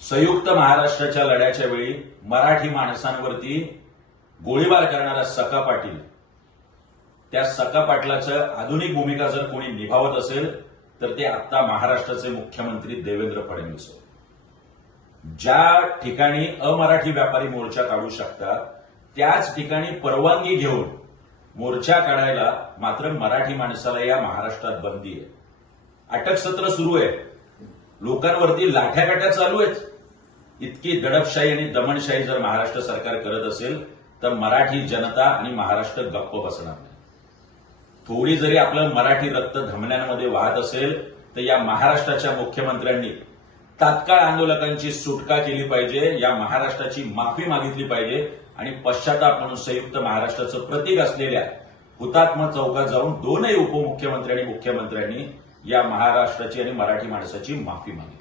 संयुक्त महाराष्ट्राच्या लढ्याच्या वेळी मराठी माणसांवरती गोळीबार करणारा सखा पाटील, त्या सखा पाटलाचं आधुनिक भूमिका जर कोणी निभावत असेल तर ते आता महाराष्ट्राचे मुख्यमंत्री देवेंद्र फडणवीस आहेत. ज्या ठिकाणी अमराठी व्यापारी मोर्चा काढू शकतात त्याच ठिकाणी परवानगी घेऊन मोर्चा काढायला मात्र मराठी माणसाला या महाराष्ट्रात बंदी आहे. अटक सत्र सुरू आहे, लोकांवरती लाठ्याकाठ्या चालू आहेत. इतकी दडपशाही आणि दमनशाही जर महाराष्ट्र सरकार करत असेल तर मराठी जनता आणि महाराष्ट्र गप्प बसणार नाही. थोडी जरी आपलं मराठी रक्त धमन्यांमध्ये वाहत असेल तर या महाराष्ट्राच्या मुख्यमंत्र्यांनी तात्काळ आंदोलकांची सुटका केली पाहिजे, या महाराष्ट्राची माफी मागितली पाहिजे आणि पश्चाताप म्हणून संयुक्त महाराष्ट्राचं प्रतीक असलेल्या हुतात्मा चौकात जाऊन दोनही उपमुख्यमंत्री आणि मुख्यमंत्र्यांनी या महाराष्ट्राची आणि मराठी माणसाची माफी मागितली.